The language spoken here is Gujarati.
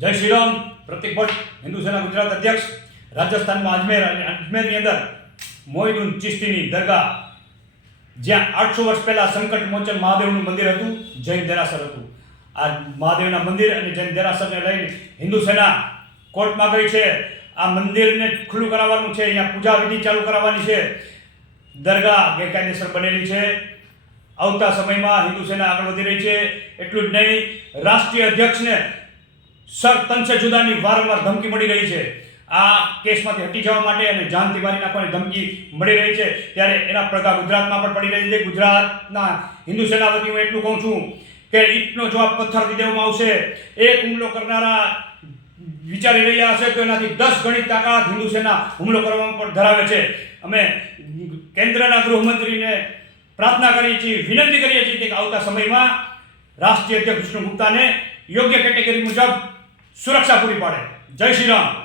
જય શ્રી રામ પ્રતિક ભટ્ટ, હિન્દુ સેના ગુજરાત અધ્યક્ષ, રાજસ્થાનમાં અજમેર અને અજમેરની અંદર મોઇનુન ચિશ્તીની દરગાહ. જ્યાં આઠસો વર્ષ પહેલાં સંકટ મોચન મહાદેવનું મંદિર હતું, જૈન દેરાસર હતું. આ મહાદેવના મંદિર અને જૈન દેરાસરને લઈને હિન્દુ સેના કોર્ટમાં ગઈ છે. આ મંદિરને ખુલ્લું કરાવવાનું છે, અહીંયા પૂજા વિધિ ચાલુ કરાવવાની છે. દરગાહ ગેરકાયદેસર બનેલી છે. આવતા સમયમાં હિન્દુ સેના આગળ વધી રહી છે. એટલું જ નહીં, રાષ્ટ્રીય અધ્યક્ષને સર તનસે જુદાની, વારંવાર ધમકી મળી રહી છે. આ કેસમાંથી હટી જવા માટે અને જાનથી મારી નાખવાની ધમકી મળી રહી છે ત્યારે એના પ્રગા ગુજરાતમાં પણ પડી રહી છે. ગુજરાતના હિન્દુ સેના વતી હું એટલું કહું છું કે ઈટનો જવાબ પથ્થરથી દેવામાં આવશે. એક હુમલો કરનારા વિચારી રહ્યા હશે તો એનાથી દસ ગણી તાકાત હિન્દુ સેના હુમલો કરવામાં પણ ધરાવે છે. અમે કેન્દ્રના ગૃહમંત્રીને પ્રાર્થના કરીએ છીએ, વિનંતી કરીએ છીએ કે આવતા સમયમાં રાષ્ટ્રીય અધ્યક્ષ વિષ્ણુ ગુપ્તાને યોગ્ય કેટેગરી મુજબ સુરક્ષા પૂરી પાડે. જય શ્રી રામ.